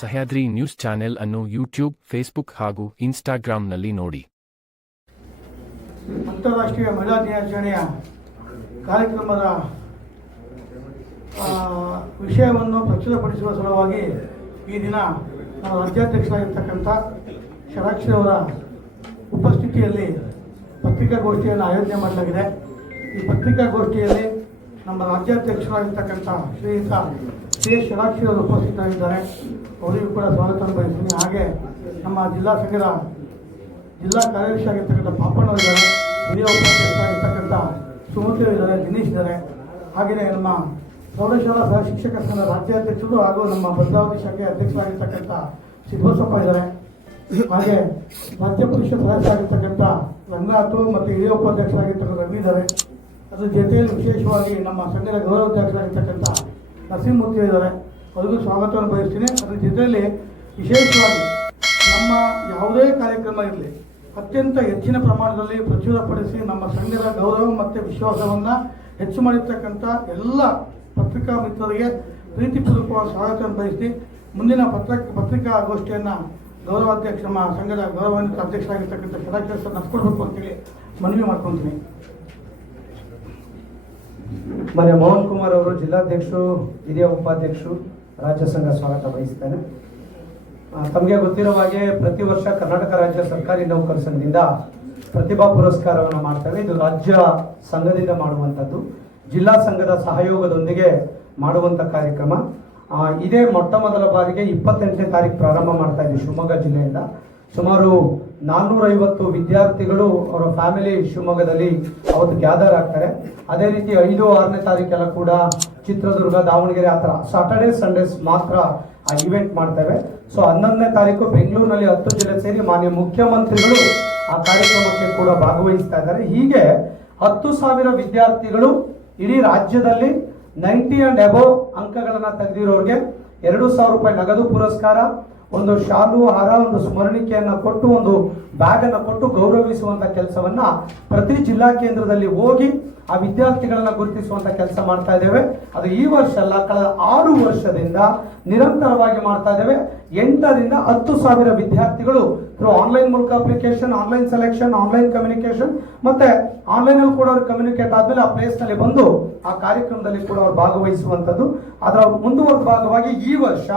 Sahyadri news channel ಅನ್ನು YouTube, Facebook ಹಾಗೂ ಇನ್ಸ್ಟಾಗ್ರಾಂನಲ್ಲಿ ನೋಡಿ. ಅಂತಾರಾಷ್ಟ್ರೀಯ ಮಹಿಳಾ ದಿನಾಚರಣೆಯ ಕಾರ್ಯಕ್ರಮದ ವಿಷಯವನ್ನು ಪ್ರಚುರಪಡಿಸುವ ಸಲುವಾಗಿ ಈ ದಿನ ನಮ್ಮ ರಾಜ್ಯಾಧ್ಯಕ್ಷರಾಗಿರ್ತಕ್ಕಂಥ ಷಡಾಕ್ಷರಿ ಅವರ ಉಪಸ್ಥಿತಿಯಲ್ಲಿ ಪತ್ರಿಕಾಗೋಷ್ಠಿಯನ್ನು ಆಯೋಜನೆ ಮಾಡಲಾಗಿದೆ. ಈ ಪತ್ರಿಕಾಗೋಷ್ಠಿಯಲ್ಲಿ ನಮ್ಮ ರಾಜ್ಯಾಧ್ಯಕ್ಷರಾಗಿರ್ತಕ್ಕಂಥ ಶ್ರೀಯುತ ಸಿ ಎಸ್ ಷಡಾಕ್ಷರಿ ಅವರು ಉಪಸ್ಥಿತರಾಗಿದ್ದಾರೆ. ಅವರಿಗೂ ಕೂಡ ಸ್ವಾಗತ ಬಯಸ್ತೀನಿ. ಹಾಗೆ ನಮ್ಮ ಜಿಲ್ಲಾ ಸಂಘದ ಜಿಲ್ಲಾ ಕಾರ್ಯದರ್ಶಿ ಆಗಿರ್ತಕ್ಕಂಥ ಪಾಪಣ್ಣವರಿದ್ದಾರೆ, ಹಿರಿಯ ಉಪಾಧ್ಯಕ್ಷರಾಗಿರ್ತಕ್ಕಂಥ ಸುಮತಿ ಇದ್ದಾರೆ, ದಿನೇಶ್ ಇದ್ದಾರೆ. ಹಾಗೆಯೇ ನಮ್ಮ ಪ್ರೌಢಶಾಲಾ ಸಹ ಶಿಕ್ಷಕ ಸಂಘದ ರಾಜ್ಯಾಧ್ಯಕ್ಷರು ಹಾಗೂ ನಮ್ಮ ಭದ್ರಾವತಿ ಶಾಖೆಯ ಅಧ್ಯಕ್ಷರಾಗಿರ್ತಕ್ಕಂಥ ಸಿದ್ದಬಸಪ್ಪ ಇದ್ದಾರೆ. ಹಾಗೆ ರಾಜ್ಯ ಪರಿಷತ್ ಸದಸ್ಯರಾಗಿರ್ತಕ್ಕಂಥ ರಂಗನಾಥ್ ಮತ್ತು ಹಿರಿಯ ಉಪಾಧ್ಯಕ್ಷರಾಗಿರ್ತಕ್ಕಂಥ ರವಿ ಇದ್ದಾರೆ. ಅದ್ರ ಜೊತೆಯಲ್ಲಿ ವಿಶೇಷವಾಗಿ ನಮ್ಮ ಸಂಘದ ಗೌರವಾಧ್ಯಕ್ಷರಾಗಿರ್ತಕ್ಕಂಥ ನರಸಿಂಹಮೂರ್ತಿ ಇದ್ದಾರೆ. ಅವರಿಗೂ ಸ್ವಾಗತವನ್ನು ಬಯಸ್ತೀನಿ. ಅದ್ರ ಜೊತೆಯಲ್ಲಿ ವಿಶೇಷವಾಗಿ ನಮ್ಮ ಯಾವುದೇ ಕಾರ್ಯಕ್ರಮ ಇರಲಿ ಅತ್ಯಂತ ಹೆಚ್ಚಿನ ಪ್ರಮಾಣದಲ್ಲಿ ಪ್ರಚುರಪಡಿಸಿ ನಮ್ಮ ಸಂಘದ ಗೌರವ ಮತ್ತು ವಿಶ್ವಾಸವನ್ನು ಹೆಚ್ಚು ಮಾಡಿರ್ತಕ್ಕಂಥ ಎಲ್ಲ ಪತ್ರಿಕಾ ಮಿತ್ರರಿಗೆ ಪ್ರೀತಿಪೂರ್ವಕವಾದ ಸ್ವಾಗತವನ್ನು ಬಯಸಿ ಮುಂದಿನ ಪತ್ರಿಕಾಗೋಷ್ಠಿಯನ್ನು ಗೌರವಾಧ್ಯಕ್ಷ ನಮ್ಮ ಸಂಘದ ಗೌರವಾನ್ವಿತ ಅಧ್ಯಕ್ಷರಾಗಿರ್ತಕ್ಕಂಥ ಷಡಾಕ್ಷರಿ ಸರ್ ನಡೆಸ್ಕೊಡ್ಬೇಕು ಅಂತೇಳಿ ಮನವಿ ಮಾಡ್ಕೊತೀನಿ. ಮನೆ ಮೋಹನ್ ಕುಮಾರ್ ಅವರು ಜಿಲ್ಲಾಧ್ಯಕ್ಷರು, ಹಿರಿಯ ಉಪಾಧ್ಯಕ್ಷರು, ರಾಜ್ಯ ಸಂಘ ಸ್ವಾಗತ ಬಯಸ್ತೇನೆ. ತಮಗೆ ಗೊತ್ತಿರುವ ಹಾಗೆ ಪ್ರತಿ ವರ್ಷ ಕರ್ನಾಟಕ ರಾಜ್ಯ ಸರ್ಕಾರಿ ನೌಕರ ಸಂಘದಿಂದ ಪ್ರತಿಭಾ ಪುರಸ್ಕಾರವನ್ನು ಮಾಡ್ತೇವೆ. ಇದು ರಾಜ್ಯ ಸಂಘದಿಂದ ಮಾಡುವಂಥದ್ದು, ಜಿಲ್ಲಾ ಸಂಘದ ಸಹಯೋಗದೊಂದಿಗೆ ಮಾಡುವಂಥ ಕಾರ್ಯಕ್ರಮ. ಇದೇ ಮೊಟ್ಟ ಮೊದಲ ಬಾರಿಗೆ 28ನೇ ತಾರೀಕು ಪ್ರಾರಂಭ ಮಾಡ್ತಾ ಇದ್ದೀವಿ. ಶಿವಮೊಗ್ಗ ಜಿಲ್ಲೆಯಿಂದ ಸುಮಾರು 450 ವಿದ್ಯಾರ್ಥಿಗಳು ಅವರ ಫ್ಯಾಮಿಲಿ ಶಿವಮೊಗ್ಗದಲ್ಲಿ ಅವತ್ತು ಗ್ಯಾದರ್ ಆಗ್ತಾರೆ. ಅದೇ ರೀತಿ 5, 6ನೇ ತಾರೀಕೆಲ್ಲ ಕೂಡ ಚಿತ್ರದುರ್ಗ, ದಾವಣಗೆರೆ ಆ ಥರ ಸಾಟರ್ಡೇ ಸಂಡೇಸ್ ಮಾತ್ರ ಆ ಇವೆಂಟ್ ಮಾಡ್ತೇವೆ. ಸೊ 11ನೇ ತಾರೀಕು ಬೆಂಗಳೂರಿನಲ್ಲಿ 10 ಜಿಲ್ಲೆ ಸೇರಿ ಮಾನ್ಯ ಮುಖ್ಯಮಂತ್ರಿಗಳು ಆ ಕಾರ್ಯಕ್ರಮಕ್ಕೆ ಕೂಡ ಭಾಗವಹಿಸ್ತಾ ಇದ್ದಾರೆ. ಹೀಗೆ 10,000 ವಿದ್ಯಾರ್ಥಿಗಳು ಇಡೀ ರಾಜ್ಯದಲ್ಲಿ 90 and above ಅಂಕಗಳನ್ನು ತೆಗೆದಿರೋರಿಗೆ 2,000 ರೂಪಾಯಿ ನಗದು ಪುರಸ್ಕಾರ, ಒಂದು ಶಾಲು, ಹಾರ, ಒಂದು ಸ್ಮರಣಿಕೆಯನ್ನು ಕೊಟ್ಟು, ಒಂದು ಬ್ಯಾಗ್ ಅನ್ನು ಕೊಟ್ಟು ಗೌರವಿಸುವಂತ ಕೆಲಸವನ್ನ ಪ್ರತಿ ಜಿಲ್ಲಾ ಕೇಂದ್ರದಲ್ಲಿ ಹೋಗಿ ಆ ವಿದ್ಯಾರ್ಥಿಗಳನ್ನ ಗುರುತಿಸುವಂತ ಕೆಲಸ ಮಾಡ್ತಾ ಇದ್ದೇವೆ. ಅದು ಈ ವರ್ಷ ಅಲ್ಲ, ಕಳೆದ 6 ವರ್ಷದಿಂದ ನಿರಂತರವಾಗಿ ಮಾಡ್ತಾ ಇದ್ದೇವೆ. 8ರಿಂದ 10,000 ವಿದ್ಯಾರ್ಥಿಗಳು ಆನ್ಲೈನ್ ಮೂಲಕ application, online selection, online communication ಮತ್ತೆ ಆನ್ಲೈನ್ ಅಲ್ಲಿ ಕೂಡ ಅವರು ಕಮ್ಯುನಿಕೇಟ್ ಆದ್ಮೇಲೆ ಆ ಪ್ಲೇಸ್ ನಲ್ಲಿ ಬಂದು ಆ ಕಾರ್ಯಕ್ರಮದಲ್ಲಿ ಕೂಡ ಅವರು ಭಾಗವಹಿಸುವಂತದ್ದು. ಅದರ ಮುಂದುವರೆದ ಭಾಗವಾಗಿ ಈ ವರ್ಷ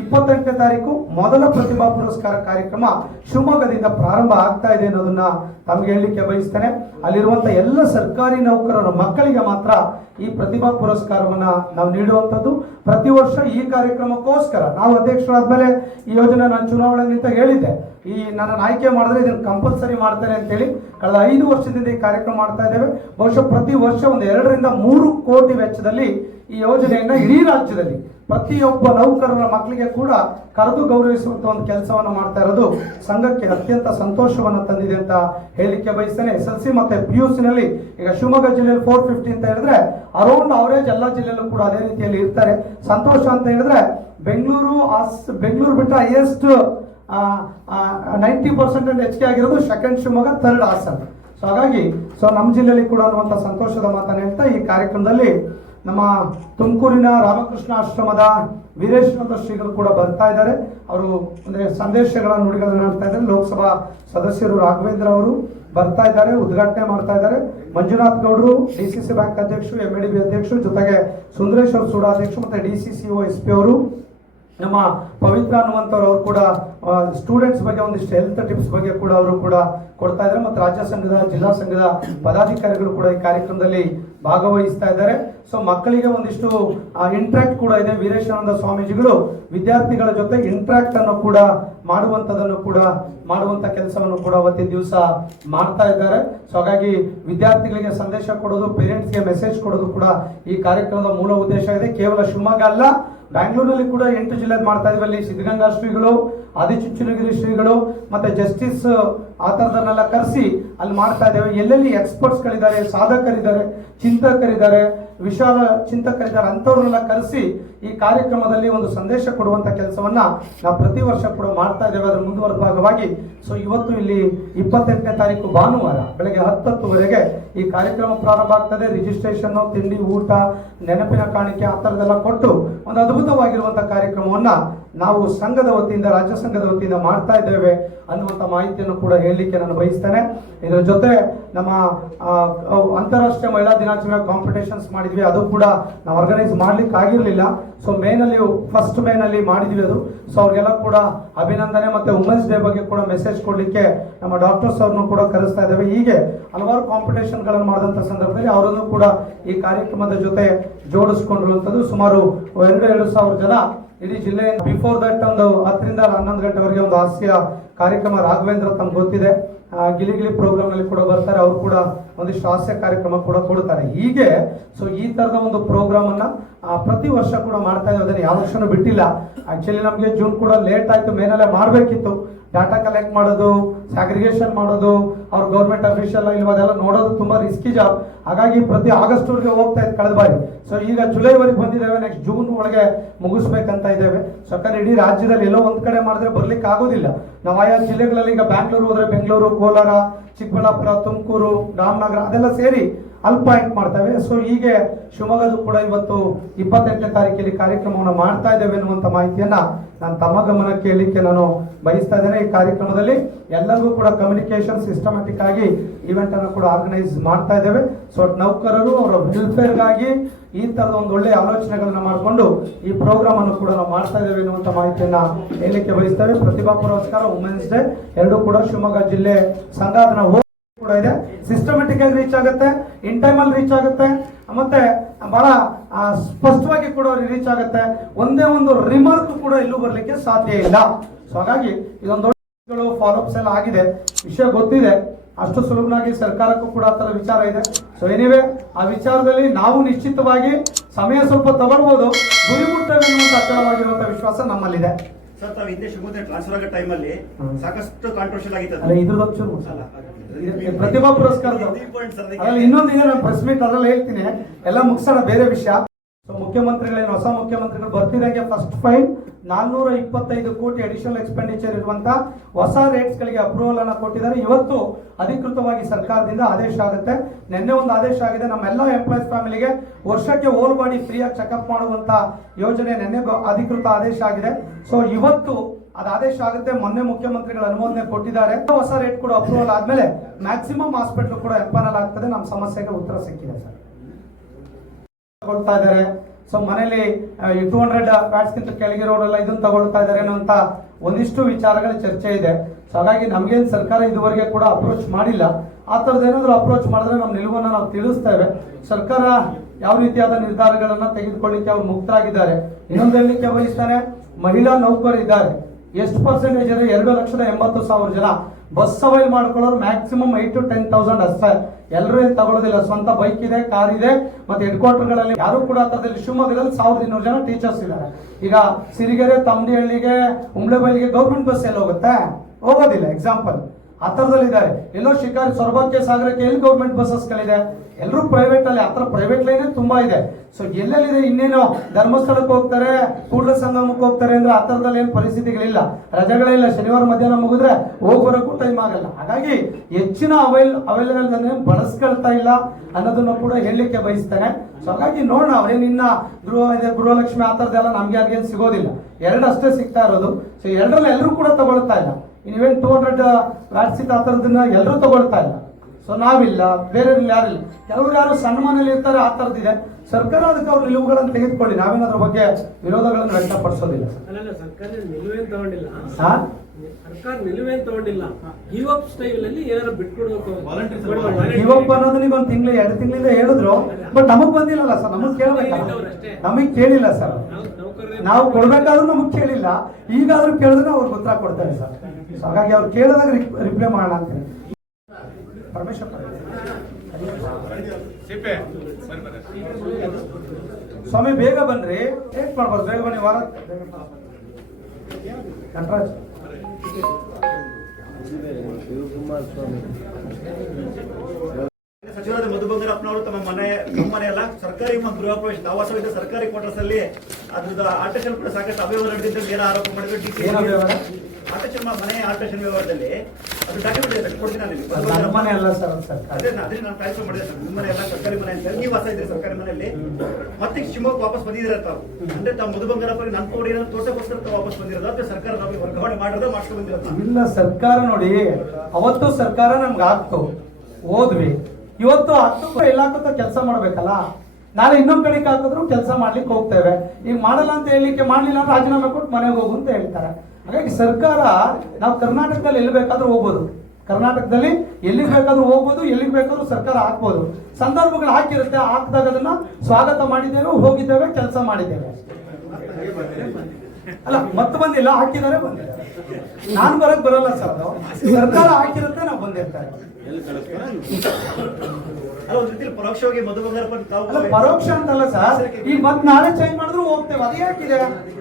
28ನೇ ತಾರೀಕು ಮೊದಲ ಪ್ರತಿಭಾ ಪುರಸ್ಕಾರ ಕಾರ್ಯಕ್ರಮ ಶಿವಮೊಗ್ಗದಿಂದ ಪ್ರಾರಂಭ ಆಗ್ತಾ ಇದೆ ಅನ್ನೋದನ್ನ ತಮಗೆ ಹೇಳಲಿಕ್ಕೆ ಬಯಸ್ತೇನೆ. ಅಲ್ಲಿರುವಂತಹ ಎಲ್ಲ ಸರ್ಕಾರಿ ನೌಕರರ ಮಕ್ಕಳಿಗೆ ಮಾತ್ರ ಈ ಪ್ರತಿಭಾ ಪುರಸ್ಕಾರವನ್ನ ನಾವು ನೀಡುವಂಥದ್ದು. ಪ್ರತಿ ವರ್ಷ ಈ ಕಾರ್ಯಕ್ರಮಕ್ಕೋಸ್ಕರ ನಾವು ಅಧ್ಯಕ್ಷರಾದ್ಮೇಲೆ ಈ ಯೋಜನೆ ನಾನು ಚುನಾವಣೆ ನಿಂತ ಹೇಳಿದ್ದೆ, ಈ ನನ್ನ ಆಯ್ಕೆ ಮಾಡಿದ್ರೆ ಇದನ್ನು ಕಂಪಲ್ಸರಿ ಮಾಡ್ತೇನೆ ಅಂತೇಳಿ. ಕಳೆದ 5 ವರ್ಷದಿಂದ ಈ ಕಾರ್ಯಕ್ರಮ ಮಾಡ್ತಾ ಇದ್ದೇವೆ. ಬಹುಶಃ ಪ್ರತಿ ವರ್ಷ ಒಂದು 2ರಿಂದ 3 ಕೋಟಿ ವೆಚ್ಚದಲ್ಲಿ ಈ ಯೋಜನೆಯನ್ನ ಇಡೀ ರಾಜ್ಯದಲ್ಲಿ ಪ್ರತಿಯೊಬ್ಬ ನೌಕರರ ಮಕ್ಕಳಿಗೆ ಕೂಡ ಕರೆದು ಗೌರವಿಸುವಂತ ಒಂದು ಕೆಲಸವನ್ನು ಮಾಡ್ತಾ ಇರೋದು ಸಂಘಕ್ಕೆ ಅತ್ಯಂತ ಸಂತೋಷವನ್ನು ತಂದಿದೆ ಅಂತ ಹೇಳಲಿಕ್ಕೆ ಬಯಸ್ತೇನೆ. SSLC ಮತ್ತೆ PUC ನಲ್ಲಿ ಈಗ ಶಿವಮೊಗ್ಗ ಜಿಲ್ಲೆಯಲ್ಲಿ 450 ಅಂತ ಹೇಳಿದ್ರೆ ಅರೌಂಡ್ ಅವರೇಜ್ ಎಲ್ಲ ಜಿಲ್ಲೆಯಲ್ಲೂ ಕೂಡ ಅದೇ ರೀತಿಯಲ್ಲಿ ಇರ್ತಾರೆ. ಸಂತೋಷ ಅಂತ ಹೇಳಿದ್ರೆ ಬೆಂಗಳೂರು ಬಿಟ್ಟ ಹೈಯೆಸ್ಟ್ 90% ಹೆಚ್ಚಿಗೆ ಆಗಿರೋದು second Shivamogga, third Hassan. So ಹಾಗಾಗಿ ನಮ್ಮ ಜಿಲ್ಲೆಯಲ್ಲಿ ಕೂಡ ಅನ್ನುವಂಥ ಸಂತೋಷದ ಮಾತನ್ನು ಹೇಳ್ತಾ ಈ ಕಾರ್ಯಕ್ರಮದಲ್ಲಿ ನಮ್ಮ ತುಮಕೂರಿನ ರಾಮಕೃಷ್ಣ ಆಶ್ರಮದ ವೀರೇಶ್ವರ ಶ್ರೀಗಳು ಕೂಡ ಬರ್ತಾ ಇದ್ದಾರೆ. ಅವರು ಅಂದ್ರೆ ಸಂದೇಶಗಳ ನುಡಿಗಳನ್ನು ಮಾಡ್ತಾ ಇದ್ದಾರೆ. ಲೋಕಸಭಾ ಸದಸ್ಯರು ರಾಘವೇಂದ್ರ ಅವರು ಬರ್ತಾ ಇದ್ದಾರೆ, ಉದ್ಘಾಟನೆ ಮಾಡ್ತಾ ಇದ್ದಾರೆ. ಮಂಜುನಾಥ್ ಗೌಡರು DCC ಬ್ಯಾಂಕ್ ಅಧ್ಯಕ್ಷರು, MADB ಅಧ್ಯಕ್ಷರು, ಜೊತೆಗೆ ಸುಂದರೇಶ್ವರ್ ಸೂಡಾ ಅಧ್ಯಕ್ಷರು, ಮತ್ತೆ DCCO SP ಅವರು, ನಮ್ಮ ಪವಿತ್ರ ಅನ್ನುವಂಥವ್ರು ಅವರು ಕೂಡ ಸ್ಟೂಡೆಂಟ್ಸ್ ಬಗ್ಗೆ ಒಂದಿಷ್ಟು ಹೆಲ್ತ್ ಟಿಪ್ಸ್ ಬಗ್ಗೆ ಕೂಡ ಅವರು ಕೂಡ ಕೊಡ್ತಾ ಇದ್ದಾರೆ. ಮತ್ತು ರಾಜ್ಯ ಸಂಘದ, ಜಿಲ್ಲಾ ಸಂಘದ ಪದಾಧಿಕಾರಿಗಳು ಕೂಡ ಈ ಕಾರ್ಯಕ್ರಮದಲ್ಲಿ ಭಾಗವಹಿಸ್ತಾ ಇದ್ದಾರೆ. ಸೊ ಮಕ್ಕಳಿಗೆ ಒಂದಿಷ್ಟು ಇಂಟ್ರಾಕ್ಟ್ ಕೂಡ ಇದೆ. ವೀರೇಶಾನಂದ ಸ್ವಾಮೀಜಿಗಳು ವಿದ್ಯಾರ್ಥಿಗಳ ಜೊತೆ ಇಂಟ್ರಾಕ್ಟ್ ಅನ್ನು ಕೂಡ ಮಾಡುವಂತ ಕೆಲಸವನ್ನು ಕೂಡ ಅವತ್ತಿನ ದಿವಸ ಮಾಡ್ತಾ ಇದ್ದಾರೆ. ಸೊ ಹಾಗಾಗಿ ವಿದ್ಯಾರ್ಥಿಗಳಿಗೆ ಸಂದೇಶ ಕೊಡೋದು, ಪೇರೆಂಟ್ಸ್ಗೆ ಮೆಸೇಜ್ ಕೊಡೋದು ಕೂಡ ಈ ಕಾರ್ಯಕ್ರಮದ ಮೂಲ ಉದ್ದೇಶ ಇದೆ. ಕೇವಲ ಶಿವಮೊಗ್ಗ ಅಲ್ಲ, ಬ್ಯಾಂಗ್ಳೂರಿನಲ್ಲಿ ಕೂಡ 8 ಜಿಲ್ಲೆ ಮಾಡ್ತಾ ಇದ್ವಿ. ಅಲ್ಲಿ ಸಿದ್ಧಗಂಗಾ ಶ್ರೀಗಳು, ಆದಿಚುಂಚನಗಿರಿ ಶ್ರೀಗಳು ಮತ್ತೆ ಜಸ್ಟಿಸ್ ಆ ಥರದನ್ನೆಲ್ಲ ಕರೆಸಿ ಅಲ್ಲಿ ಮಾಡ್ತಾ ಇದ್ದೇವೆ. ಎಲ್ಲೆಲ್ಲಿ ಎಕ್ಸ್ಪರ್ಟ್ಸ್ಗಳಿದ್ದಾರೆ, ಸಾಧಕರಿದ್ದಾರೆ, ಚಿಂತಕರಿದ್ದಾರೆ, ವಿಶಾಲ ಚಿಂತಕರಿದ್ದಾರೆ, ಅಂಥವ್ರನ್ನೆಲ್ಲ ಕರೆಸಿ ಈ ಕಾರ್ಯಕ್ರಮದಲ್ಲಿ ಒಂದು ಸಂದೇಶ ಕೊಡುವಂತ ಕೆಲಸವನ್ನ ನಾವು ಪ್ರತಿ ವರ್ಷ ಕೂಡ ಮಾಡ್ತಾ ಇದ್ದೇವೆ. ಅದರ ಮುಂದುವರೆದ ಭಾಗವಾಗಿ ಸೊ ಇವತ್ತು ಇಲ್ಲಿ 28ನೇ ತಾರೀಕು ಭಾನುವಾರ ಬೆಳಗ್ಗೆ 10:10ವರೆಗೆ ಈ ಕಾರ್ಯಕ್ರಮ ಪ್ರಾರಂಭ ಆಗ್ತದೆ. ರಿಜಿಸ್ಟ್ರೇಷನ್, ತಿಂಡಿ, ಊಟ, ನೆನಪಿನ ಕಾಣಿಕೆ ಆ ಥರದೆಲ್ಲ ಕೊಟ್ಟು ಒಂದು ಅದ್ಭುತವಾಗಿರುವಂತಹ ಕಾರ್ಯಕ್ರಮವನ್ನ ನಾವು ಸಂಘದ ವತಿಯಿಂದ, ರಾಜ್ಯ ಸಂಘದ ವತಿಯಿಂದ ಮಾಡ್ತಾ ಇದ್ದೇವೆ ಅನ್ನುವಂಥ ಮಾಹಿತಿಯನ್ನು ಕೂಡ ಹೇಳಲಿಕ್ಕೆ ನಾನು ಬಯಸ್ತೇನೆ. ಇದರ ಜೊತೆ ನಮ್ಮ ಅಂತಾರಾಷ್ಟ್ರೀಯ ಮಹಿಳಾ ದಿನಾಚರಣೆ ಕಾಂಪಿಟೇಷನ್ಸ್ ಮಾಡಿದ್ವಿ, ಅದು ಕೂಡ ನಾವು ಆರ್ಗನೈಸ್ ಮಾಡ್ಲಿಕ್ಕೆ ಆಗಿರಲಿಲ್ಲ. ಸೊ ಮೇನಲ್ಲಿ ಫಸ್ಟ್ ಮೇನಲ್ಲಿ ಮಾಡಿದ್ವಿ ಅದು. ಸೊ ಅವ್ರಿಗೆಲ್ಲ ಕೂಡ ಅಭಿನಂದನೆ. ಮತ್ತೆ ವುಮೆನ್ಸ್ ಡೇ ಬಗ್ಗೆ ಕೂಡ ಮೆಸೇಜ್ ಕೊಡ್ಲಿಕ್ಕೆ ನಮ್ಮ ಡಾಕ್ಟರ್ಸ್ ಅವ್ರನ್ನು ಕೂಡ ಕರೆಸ್ತಾ ಇದ್ದೇವೆ. ಹೀಗೆ ಹಲವಾರು ಕಾಂಪಿಟೇಷನ್ಗಳನ್ನು ಮಾಡಿದಂಥ ಸಂದರ್ಭದಲ್ಲಿ ಅವರನ್ನು ಕೂಡ ಈ ಕಾರ್ಯಕ್ರಮದ ಜೊತೆ ಜೋಡಿಸ್ಕೊಂಡಿರುವಂಥದ್ದು. ಸುಮಾರು 2,000 ಜನ ಇಡೀ ಜಿಲ್ಲೆ. ಬಿಫೋರ್ ದಟ್ ಒಂದು 10 ರಿಂದ 11 ಗಂಟೆವರೆಗೆ ಒಂದು ಹಾಸ್ಯ ಕಾರ್ಯಕ್ರಮ, ರಾಘವೇಂದ್ರ ತಮ್ಗೆ ಗೊತ್ತಿದೆ, ಗಿಲಿ ಪ್ರೋಗ್ರಾಮ್ ನಲ್ಲಿ ಕೂಡ ಬರ್ತಾರೆ. ಅವರು ಕೂಡ ಒಂದಿಷ್ಟು ಹಾಸ್ಯ ಕಾರ್ಯಕ್ರಮ ಕೂಡ ಕೊಡ್ತಾರೆ. ಹೀಗೆ ಸೊ ಈ ತರದ ಒಂದು ಪ್ರೋಗ್ರಾಮ್ ಅನ್ನ ಪ್ರತಿ ವರ್ಷ ಕೂಡ ಮಾಡ್ತಾ ಇದ್ದೇವೆ. ಅದನ್ನು ಯಾವ ವರ್ಷನೂ ಬಿಟ್ಟಿಲ್ಲ. ಆಕ್ಚುಲಿ ನಮಗೆ ಜೂನ್ ಕೂಡ ಲೇಟ್ ಆಯ್ತು, ಮೇನಲ್ಲೇ ಮಾಡಬೇಕಿತ್ತು. ಡಾಟಾ ಕಲೆಕ್ಟ್ ಮಾಡೋದು, ಸ್ಯಾಗ್ರಿಗೇಷನ್ ಮಾಡೋದು, ಅವ್ರ ಗೌರ್ಮೆಂಟ್ ಅಫಿಷಿಯಲ್ ಇಲ್ವಾ ಅದೆಲ್ಲ ನೋಡೋದು ತುಂಬಾ ರಿಸ್ಕಿ ಜಾಬ್. ಹಾಗಾಗಿ ಪ್ರತಿ ಆಗಸ್ಟ್ ವರೆಗೆ ಹೋಗ್ತಾ ಇತ್ತು ಕಳೆದ ಬಾರಿ. ಸೊ ಈಗ ಜುಲೈವರೆಗೆ ಬಂದಿದ್ದೇವೆ, ನೆಕ್ಸ್ಟ್ ಜೂನ್ ಒಳಗೆ ಮುಗಿಸ್ಬೇಕಂತ ಇದ್ದೇವೆ. ಸೊ ಯಾಕಂದ್ರೆ ಇಡೀ ರಾಜ್ಯದಲ್ಲಿ ಎಲ್ಲೋ ಒಂದ್ ಕಡೆ ಮಾಡಿದ್ರೆ ಬರ್ಲಿಕ್ಕೆ ಆಗೋದಿಲ್ಲ. ನಾವು ಆಯಾ ಜಿಲ್ಲೆಗಳಲ್ಲಿ ಈಗ ಬ್ಯಾಂಗ್ಳೂರು ಹೋದ್ರೆ ಬೆಂಗಳೂರು, ಕೋಲಾರ, ಚಿಕ್ಕಬಳ್ಳಾಪುರ, ತುಮಕೂರು, ರಾಮನಗರ ಅದೆಲ್ಲ ಸೇರಿ ಅಲ್ಲಿ ಪಾಯಿಂಟ್ ಮಾಡ್ತೇವೆ. ಸೊ ಹೀಗೆ ಶಿವಮೊಗ್ಗದ ಕೂಡ ಇವತ್ತು 28ನೇ ತಾರೀಕಲ್ಲಿ ಕಾರ್ಯಕ್ರಮವನ್ನು ಮಾಡ್ತಾ ಇದ್ದೇವೆ ಅನ್ನುವಂಥ ಮಾಹಿತಿಯನ್ನ ನಾನು ತಮ್ಮ ಗಮನಕ್ಕೆ ಹೇಳಲಿಕ್ಕೆ ನಾನು ಬಯಸ್ತಾ ಇದ್ದೇನೆ. ಈ ಕಾರ್ಯಕ್ರಮದಲ್ಲಿ ಎಲ್ಲರಿಗೂ ಕೂಡ ಕಮ್ಯುನಿಕೇಶನ್ ಸಿಸ್ಟಮ್ಯಾಟಿಕ್ ಆಗಿ ಇವೆಂಟ್ ಅನ್ನು ಕೂಡ ಆರ್ಗನೈಸ್ ಮಾಡ್ತಾ ಇದ್ದೇವೆ. ಸೊ ನೌಕರರು ಅವರ ವೆಲ್ಫೇರ್ಗಾಗಿ ಈ ತರದ ಒಂದು ಒಳ್ಳೆಯ ಆಲೋಚನೆಗಳನ್ನ ಮಾಡಿಕೊಂಡು ಈ ಪ್ರೋಗ್ರಾಮ್ ಅನ್ನು ಕೂಡ ನಾವು ಮಾಡ್ತಾ ಇದ್ದೇವೆ ಎನ್ನುವಂತ ಮಾಹಿತಿಯನ್ನ ಹೇಳಲಿಕ್ಕೆ ಬಯಸ್ತೇವೆ. ಪ್ರತಿಭಾ ಪುರಸ್ಕಾರ, ವುಮೆನ್ಸ್ ಡೇ ಎರಡೂ ಕೂಡ ಶಿವಮೊಗ್ಗ ಜಿಲ್ಲೆ ಸಂಘಾದನ ಕೂಡ ಇದೆ. ಸಿಸ್ಟಮೆಟಿಕ್ ಆಗಿ ರೀಚ್ ಆಗುತ್ತೆ, ಇನ್ ಟೈಮ್ ಅಲ್ಲಿ ರೀಚ್ ಆಗುತ್ತೆ, ಮತ್ತೆ ಬಹಳ ಸ್ಪಷ್ಟವಾಗಿ ಕೂಡ ರೀಚ್ ಆಗುತ್ತೆ. ಒಂದೇ ಒಂದು ರಿಮಾರ್ಕ್ ಕೂಡ ಎಲ್ಲೂ ಬರ್ಲಿಕ್ಕೆ ಸಾಧ್ಯ ಇಲ್ಲ. ಸೊ ಹಾಗಾಗಿ ಇದೊಂದು ಫಾಲೋಅಪ್ಸ್ ಎಲ್ಲ ಆಗಿದೆ, ವಿಷಯ ಗೊತ್ತಿದೆ. ಅಷ್ಟು ಸುಲಭವಾಗಿ ಸರ್ಕಾರಕ್ಕೂ ಕೂಡ ಆತರ ವಿಚಾರ ಇದೆ. ಸೊ ಎನಿವೆ ಆ ವಿಚಾರದಲ್ಲಿ ನಾವು ನಿಶ್ಚಿತವಾಗಿ ಸಮಯ ಸ್ವಲ್ಪ ತಗೊಳ್ಬಹುದು, ಗುರಿ ಮುಟ್ಟಬೇಕು ಅನ್ನುವಂತ ಅಚಲವಾಗಿರುವಂತಹ ವಿಶ್ವಾಸ ನಮ್ಮಲ್ಲಿದೆ. ಸರ್, ತಾವು ಹಿಂದೆ ಶಿವಮೊಗ್ಗ ಟ್ರಾನ್ಸ್ಫರ್ ಆಗೋ ಟೈಮಲ್ಲಿ ಸಾಕಷ್ಟು ಕಾಂಟ್ರವರ್ಷಿಯಲ್ ಆಗಿತ್ತು. ಅಲ್ಲ, ಇದ್ರದ್ದು ಪ್ರತಿಭಾ ಪುರಸ್ಕಾರದ ಇನ್ನೊಂದು ಇದೆ, ನಾನು ಪ್ರೆಸ್ ಮೀಟ್ ಅದ್ರಲ್ಲಿ ಹೇಳ್ತೀನಿ, ಎಲ್ಲ ಮುಗಿಸೋಣ, ಬೇರೆ ವಿಷಯ. ಸೊ ಮುಖ್ಯಮಂತ್ರಿಗಳೇನು ಹೊಸ ಮುಖ್ಯಮಂತ್ರಿಗಳು ಬರ್ತಿದಂಗೆ ಫಸ್ಟ್ ಫೈಲ್ 425 ಕೋಟಿ ಅಡಿಷನಲ್ ಎಕ್ಸ್ಪೆಂಡಿಚರ್ ಇರುವಂತ ಹೊಸ ರೇಟ್ಸ್ ಗಳಿಗೆ ಅಪ್ರೂವಲ್ ಅನ್ನ ಕೊಟ್ಟಿದ್ದಾರೆ. ಇವತ್ತು ಅಧಿಕೃತವಾಗಿ ಸರ್ಕಾರದಿಂದ ಆದೇಶ ಆಗುತ್ತೆ. ನಿನ್ನೆ ಒಂದು ಆದೇಶ ಆಗಿದೆ. ನಮ್ಮೆಲ್ಲ ಎಂಪ್ಲಾಯೀಸ್ ಫ್ಯಾಮಿಲಿಗೆ ವರ್ಷಕ್ಕೆ ಹೋಲ್ ಬಾಡಿ ಫ್ರೀ ಆಗಿ ಚೆಕ್ಅಪ್ ಮಾಡುವಂತ ಯೋಜನೆ ನಿನ್ನೆ ಅಧಿಕೃತ ಆದೇಶ ಆಗಿದೆ. ಸೊ ಇವತ್ತು ಅದು ಆದೇಶ ಆಗುತ್ತೆ. ಮೊನ್ನೆ ಮುಖ್ಯಮಂತ್ರಿಗಳ ಅನುಮೋದನೆ ಕೊಟ್ಟಿದ್ದಾರೆ. ಹೊಸ ರೇಟ್ ಕೂಡ ಅಪ್ರೂವಲ್ ಆದ್ಮೇಲೆ ಮ್ಯಾಕ್ಸಿಮಮ್ ಹಾಸ್ಪಿಟಲ್ ಕೂಡ ಎಂಪಾನಲ್ ಆಗ್ತದೆ. ನಮ್ಮ ಸಮಸ್ಯೆಗೆ ಉತ್ತರ ಸಿಕ್ಕಿದೆ ಸರ್. ತಗೊಳ್ತಾ ಇದ್ದಾರೆ. ಸೊ ಮನೇಲಿ 200 ವ್ಯಾಟ್ಸ್ ಗಿಂತ ಕೆಳಗಿರೋರೆಲ್ಲ ಇದನ್ನ ತಗೊಳ್ತಾ ಇದ್ದಾರೆ ಅನ್ನುವಂತ ಒಂದಿಷ್ಟು ವಿಚಾರಗಳ ಚರ್ಚೆ ಇದೆ. ಸೊ ಹಾಗಾಗಿ ನಮ್ಗೇನು ಸರ್ಕಾರ ಇದುವರೆಗೆ ಕೂಡ ಅಪ್ರೋಚ್ ಮಾಡಿಲ್ಲ. ಆ ತರದ ಏನಾದ್ರು ಅಪ್ರೋಚ್ ಮಾಡಿದ್ರೆ ನಮ್ಮ ನಿಲುವನ್ನು ನಾವು ತಿಳಿಸ್ತೇವೆ. ಸರ್ಕಾರ ಯಾವ ರೀತಿಯಾದ ನಿರ್ಧಾರಗಳನ್ನ ತೆಗೆದುಕೊಳ್ಳಿಕ್ಕೆ ಅವ್ರು ಮುಕ್ತರಾಗಿದ್ದಾರೆ. ಇನ್ನೊಂದು ಹೇಳಲಿಕ್ಕೆ ಬಯಸ್ತಾನೆ, ಮಹಿಳಾ ನೌಕರರು ಇದ್ದಾರೆ. ಎಷ್ಟು ಪರ್ಸೆಂಟೇಜ್ ಇದೆ? 2,80,000 ಜನ. ಬಸ್ ಸವಾರಿ ಮಾಡ್ಕೊಳ್ಳೋರು ಮ್ಯಾಕ್ಸಿಮಮ್ 8,000 to 10,000 ಅಷ್ಟೇ. ಎಲ್ಲರೂ ಏನ್ ತಗೊಳ್ಳೋದಿಲ್ಲ. ಸ್ವಂತ ಬೈಕ್ ಇದೆ, ಕಾರ್ ಇದೆ. ಮತ್ತೆ ಹೆಡ್ ಕ್ವಾರ್ಟರ್ಗಳಲ್ಲಿ ಯಾರು ಕೂಡ ಆತರದಲ್ಲಿ ಶಿವಮೊಗ್ಗದಲ್ಲಿ 1,200 ಜನ ಟೀಚರ್ಸ್ ಇದ್ದಾರೆ. ಈಗ ಸಿರಿಗೆರೆ, ತಮ್ಮನಹಳ್ಳಿಗೆ, ಉಂಬ್ಳೆಬೈಲಿಗೆ ಗೌರ್ಮೆಂಟ್ ಬಸ್ ಎಲ್ಲ ಹೋಗುತ್ತೆ? ಹೋಗೋದಿಲ್ಲ. ಎಕ್ಸಾಂಪಲ್ ಆ ತರದಲ್ಲಿ ಇದ್ದಾರೆ. ಎಲ್ಲೋ ಶಿಕಾರಿ, ಸೊರಬಕ್ಕೆ, ಸಾಗರಕ್ಕೆ ಎಲ್ಲಿ ಗೌರ್ಮೆಂಟ್ ಬಸ್ಸಸ್ಗಳಿದೆ? ಎಲ್ಲರೂ ಪ್ರೈವೇಟ್ ಅಲ್ಲಿ. ಆತರ ಪ್ರೈವೇಟ್ ಲೈನೇ ತುಂಬಾ ಇದೆ. ಸೊ ಎಲ್ಲೆಲ್ಲಿದೆ? ಇನ್ನೇನು ಧರ್ಮಸ್ಥಳಕ್ಕೆ ಹೋಗ್ತಾರೆ, ಕೂಡಲ ಸಂಗಮಕ್ಕೆ ಹೋಗ್ತಾರೆ ಅಂದ್ರೆ ಆ ತರದಲ್ಲಿ ಏನು ಪರಿಸ್ಥಿತಿಗಳಿಲ್ಲ, ರಜೆಗಳಿಲ್ಲ. ಶನಿವಾರ ಮಧ್ಯಾಹ್ನ ಮುಗಿದ್ರೆ ಹೋಗಿ ಬರೋಕ್ಕೂ ಟೈಮ್ ಆಗಲ್ಲ. ಹಾಗಾಗಿ ಹೆಚ್ಚಿನ ಅವೈಲೇಬಲ್ ಬಳಸ್ಕೊಳ್ತಾ ಇಲ್ಲ ಅನ್ನೋದನ್ನು ಕೂಡ ಹೇಳಲಿಕ್ಕೆ ಬಯಸ್ತೇನೆ. ಸೊ ಹಾಗಾಗಿ ನೋಡೋಣ, ಅವ್ರೇನಿನ್ನ ಗೃಹಲಕ್ಷ್ಮಿ ಆ ತರದೆಲ್ಲ ನಮ್ಗೆ ಯಾರಿಗೇನು ಸಿಗೋದಿಲ್ಲ. 2 ಅಷ್ಟೇ ಸಿಗ್ತಾ ಇರೋದು. ಸೊ 2ರಲ್ಲಿ ಎಲ್ಲರೂ ಕೂಡ ತಗೊಳ್ತಾ ಇಲ್ಲ. ಇನ್ನೇನು 200 ವ್ಯಾಟ್ಸ್ ಆ ತರದನ್ನ ಎಲ್ಲರೂ ತಗೊಳ್ತಾ ಇಲ್ಲ. ಸೊ ನಾವಿಲ್ಲ, ಬೇರೆ ಯಾರಿಲ್ಲ. ಕೆಲವರು ಯಾರು ಸಣ್ಣ ಮನೇಲಿ ಇರ್ತಾರೆ, ಆ ತರದಿದೆ. ಸರ್ಕಾರ ಅದಕ್ಕೆ ಅವ್ರ ನಿಲುವುಗಳನ್ನು ತೆಗೆದುಕೊಳ್ಳಿ. ನಾವೇನಾದ್ರ ಬಗ್ಗೆ ವಿರೋಧಗಳನ್ನು ವ್ಯಕ್ತಪಡಿಸೋದಿಲ್ಲ. ಸರ್ಕಾರ ನಿಲುವೇನ್ ತಗೊಂಡಿಲ್ಲ. ಸರ್, ಸರ್ಕಾರ ನಿಲುವೇನ್ ತಗೊಂಡಿಲ್ಲ. ಗಿವ್ ಅಪ್ ಸ್ಟೈಲ್ ಅಲ್ಲಿ ಏನಾದ್ರು ಬಿಟ್ಕೊಡ್ಬೇಕು. ಗಿವ್ ಅಪ್ ಅನ್ನೋದು ಈಗ 1 ತಿಂಗಳು 2 ತಿಂಗಳಿಂದ ಹೇಳಿದ್ರು. ಬಟ್ ನಮಗ್ ಬಂದಿಲ್ಲಲ್ಲ ಸರ್. ನಮಗ್ ಕೇಳಬೇಕಲ್ಲ. ನಮಗ್ ಕೇಳಿಲ್ಲ ಸರ್. ನಾವು ಕೊಡ್ಬೇಕಾದ್ರೂ ನಮಗ್ ಕೇಳಿಲ್ಲ. ಈಗಾದ್ರೂ ಕೇಳಿದ್ರೆ ಅವ್ರಿಗೆ ಉತ್ತರ ಕೊಡ್ತಾರೆ ಸರ್. ಹಾಗಾಗಿ ಅವ್ರು ಕೇಳಿದಾಗ ರಿಪ್ಲೈ ಮಾಡೋಣ ಅಂತೀನಿ. ಪರಮೇಶ್ವರ್ ಸ್ವಾಮಿ, ಬೇಗ ಬನ್ರಿ, ಲೇಟ್ ಮಾಡ್ಬಾರ್ದು. ಬೇಗ ಬನ್ನಿ. ವಾರ ಕಂಟ್ರಾಜ್ ಸಚಿವರಾದ ಮಧು ಬಂಗಾರಪ್ಪನವರು ತಮ್ಮ ಮನೆ ಎಲ್ಲ ಸರ್ಕಾರಿ ಗೃಹ ಪ್ರವೇಶ ಆವಾಸವಿದ್ದ ಸರ್ಕಾರಿ ಕ್ವಾರ್ಟರ್ಸ್ ಅಲ್ಲಿ ಅದ್ರದ್ದು ಆಲ್ಟ್ರೇಷನ್ ಕೂಡ ಸಾಕಷ್ಟು ಅವ್ಯವಹಾರ ನಡೆದಿದ್ದ ಆರೋಪ ಮಾಡಿದ್ರು. ಆಲ್ಟ್ರೇಷನ್ ಮನೆ ಆಲ್ಟ್ರೇಷನ್ ವ್ಯವಹಾರದಲ್ಲಿ ಅದು ಡಾಕ್ಯುಮೆಂಟ್ ಇದೆ, ಕೊಡ್ತೀನಿ ನಾನು ಇಲ್ಲಿ. ಅದು ನನ್ನ ಮನೆ ಅಲ್ಲ ಸರ್, ಅದು ಸರ್ಕಾರ. ಅದೇ ನಾನು ಟ್ರಾನ್ಸ್ಫರ್ ಮಾಡಿದೆ ಸರ್. ನಿಮ್ಮ ಮನೆ ಎಲ್ಲ ಸರ್ಕಾರಿ ಮನೆ ಅಂತ ನೀವು ವಾಸ ಇದ್ರಿ ಸರ್ಕಾರಿ ಮನೆಯಲ್ಲಿ, ಮತ್ತೆ ಶಿವಮೊಗ್ಗ ವಾಪಸ್ ಬಂದಿದ್ದೀರ ತಾವು. ಅಂದ್ರೆ ತಾವು ಮಧು ಬಂಗಾರಪ್ಪರಿಗೆ ನನ್ನ ಕೋಡಿ ತೋಟಕ್ಕೋಸ್ಕರ ತಾವು ವಾಪಸ್ ಬಂದಿರೋದು, ಅಥವಾ ಸರ್ಕಾರ ನಮಗೆ ವರ್ಗಾವಣೆ ಮಾಡಿರೋದು ಮಾಡ್ಕೊಂಡು ಬಂದಿರೋದು? ಇಲ್ಲ, ಸರ್ಕಾರ ನೋಡಿ, ಅವತ್ತು ಸರ್ಕಾರ ನಮ್ಗೆ ಆಗ್ತು, ಹೋದ್ವಿ. ಇವತ್ತು ಹತ್ತು ಎಲ್ಲಾಕತ್ತ ಕೆಲಸ ಮಾಡ್ಬೇಕಲ್ಲ. ನಾಳೆ ಇನ್ನೊಂದ್ ಕಡೆಗೆ ಹಾಕಿದ್ರು ಕೆಲಸ ಮಾಡ್ಲಿಕ್ಕೆ ಹೋಗ್ತೇವೆ. ಈಗ ಮಾಡಲ್ಲ ಅಂತ ಹೇಳಲಿಕ್ಕೆ, ಮಾಡ್ಲಿಲ್ಲ ಅಂದ್ರೆ ರಾಜೀನಾಮೆ ಕೊಟ್ಟು ಮನೆಗೆ ಹೋಗು ಅಂತ ಹೇಳ್ತಾರೆ. ಹಾಗಾಗಿ ಸರ್ಕಾರ, ನಾವು ಕರ್ನಾಟಕದಲ್ಲಿ ಎಲ್ಲಿ ಬೇಕಾದ್ರೂ ಹೋಗ್ಬೋದು, ಕರ್ನಾಟಕದಲ್ಲಿ ಎಲ್ಲಿಗೆ ಬೇಕಾದ್ರೂ ಹೋಗ್ಬೋದು, ಎಲ್ಲಿಗೆ ಬೇಕಾದ್ರೂ ಸರ್ಕಾರ ಹಾಕ್ಬೋದು. ಸಂದರ್ಭಗಳು ಹಾಕಿರುತ್ತೆ, ಹಾಕಿದಾಗ ಅದನ್ನ ಸ್ವಾಗತ ಮಾಡಿದ್ದೇವೆ, ಹೋಗಿದ್ದೇವೆ, ಕೆಲಸ ಮಾಡಿದ್ದೇವೆ. ಅಲ್ಲ, ಮತ್ತೆ ಬಂದಿಲ್ಲ, ಹಾಕಿದ್ದಾರೆ, ಬಂದಿದ್ದಾರೆ. ನಾನು ಬರಕ್ ಬರಲ್ಲ ಸರ್, ಅದು ಸರ್ಕಾರ ಹಾಕಿರುತ್ತೆ, ನಾವು ಬಂದಿರ್ತಾರೆ. ಅಲ್ಲ, ಒಂದ್ ರೀತಿ ಪರೋಕ್ಷವಾಗಿ ಮಧು ಬಂಗಾರಪ್ಪ ತಾವು ಅಲ್ಲ, ಪರೋಕ್ಷ ಅಂತಲ್ಲ ಸರ್. ಈಗ ಮತ್ತೆ ನಾಳೆ ಚೇಂಜ್ ಮಾಡಿದ್ರು ಹೋಗ್ತೇವೆ, ಅದೇ ಯಾಕಿದೆ?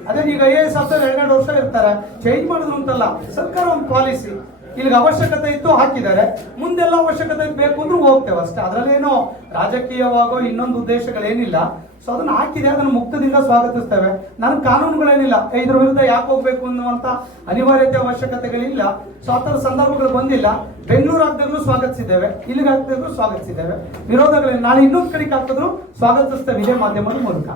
ಅದೇ ಈಗ IAS ಆಫೀಸರ್ 2 ವರ್ಷ ಇರ್ತಾರೆ, ಚೇಂಜ್ ಮಾಡಿದ್ರು ಅಂತಲ್ಲ. ಸರ್ಕಾರ ಒಂದು ಪಾಲಿಸಿ, ಇಲ್ಲಿಗೆ ಅವಶ್ಯಕತೆ ಇತ್ತು ಹಾಕಿದ್ದಾರೆ, ಮುಂದೆಲ್ಲ ಅವಶ್ಯಕತೆ ಬೇಕು ಅಂದ್ರೆ ಹೋಗ್ತೇವೆ ಅಷ್ಟೇ. ಅದರಲ್ಲೇನೋ ರಾಜಕೀಯವಾಗೋ ಇನ್ನೊಂದು ಉದ್ದೇಶಗಳೇನಿಲ್ಲ. ಸೊ ಅದನ್ನ ಹಾಕಿದೆ, ಅದನ್ನು ಮುಕ್ತದಿಂದ ಸ್ವಾಗತಿಸ್ತೇವೆ. ನನಗೆ ಕಾನೂನುಗಳೇನಿಲ್ಲ, ಇದ್ರ ವಿರುದ್ಧ ಯಾಕೆ ಹೋಗ್ಬೇಕು ಅನ್ನುವಂತ ಅನಿವಾರ್ಯತೆ ಅವಶ್ಯಕತೆಗಳಿಲ್ಲ. ಸೊ ಆ ಥರ ಸಂದರ್ಭಗಳು ಬಂದಿಲ್ಲ. ಬೆಂಗಳೂರು ಹಾಕಿದಾಗಲೂ ಸ್ವಾಗತಿಸಿದ್ದೇವೆ, ಇಲ್ಲಿಗೆ ಹಾಕಿದಾಗಲೂ ಸ್ವಾಗತಿಸಿದ್ದೇವೆ. ವಿರೋಧಗಳೇನು, ನಾಳೆ ಇನ್ನೊಂದು ಕಡೆಗೆ ಹಾಕಿದ್ರು ಸ್ವಾಗತಿಸ್ತೇವೆ ಇದೇ ಮಾಧ್ಯಮದ ಮೂಲಕ.